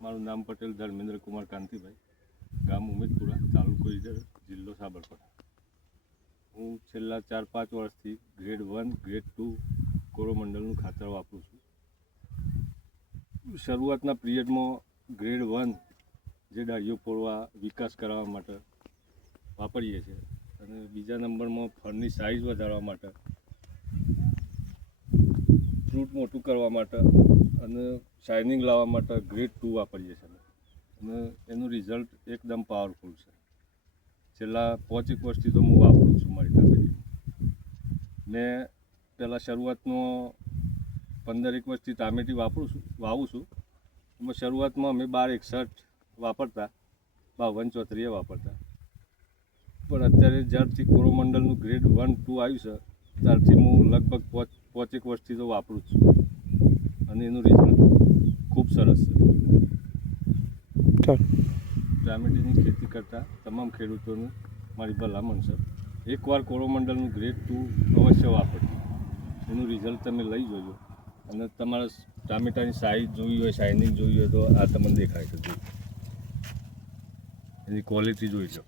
મારું નામ પટેલ ધર્મેન્દ્ર કુમાર કાંતિભાઈ, ગામ ઉમેદપુરા, તાલુકો ઈડર, જિલ્લો સાબરકાંઠા. હું છેલ્લા 4-5 વર્ષથી ગ્રેડ 1, ગ્રેડ 2 કોરોમંડળનું ખાતર વાપરું છું. શરૂઆતના પિરિયડમાં ગ્રેડ 1 જે ડાળીઓ પોળવા વિકાસ કરાવવા માટે વાપરીએ છીએ, અને બીજા નંબરમાં ફળની સાઇઝ વધારવા માટે, ફ્રૂટ મોટું કરવા માટે અને શાઇનિંગ લાવવા માટે ગ્રેડ 2 વાપરીએ છીએ. અને એનું રિઝલ્ટ એકદમ પાવરફુલ છે. છેલ્લા 5 વર્ષથી તો હું વાપરું છું મારી ટામેટી. મેં પહેલાં શરૂઆતમાં 15 વર્ષથી ટામેટી વાવું છું. એમાં શરૂઆતમાં અમે 1261 વાપરતા, 52-34 વાપરતા. પણ અત્યારે જ્યારથી કોરોમંડળનું ગ્રેડ 1, 2 આવ્યું છે, ત્યારથી હું લગભગ 5 વર્ષથી તો વાપરું જ છું, અને એનું રિઝલ્ટ ખૂબ સરસ છે. ટામેટીની ખેતી કરતા તમામ ખેડૂતોને મારી ભલામણ છે, એકવાર કોરોમંડળનું ગ્રેડ 2 અવશ્ય વાપરજો. એનું રિઝલ્ટ તમે લઈ જોજો, અને તમારે ટામેટાની સાઇઝ જોવી હોય, શાઇનિંગ જોવી હોય તો આ તમને દેખાય છે, એની ક્વોલિટી જોઈ લો.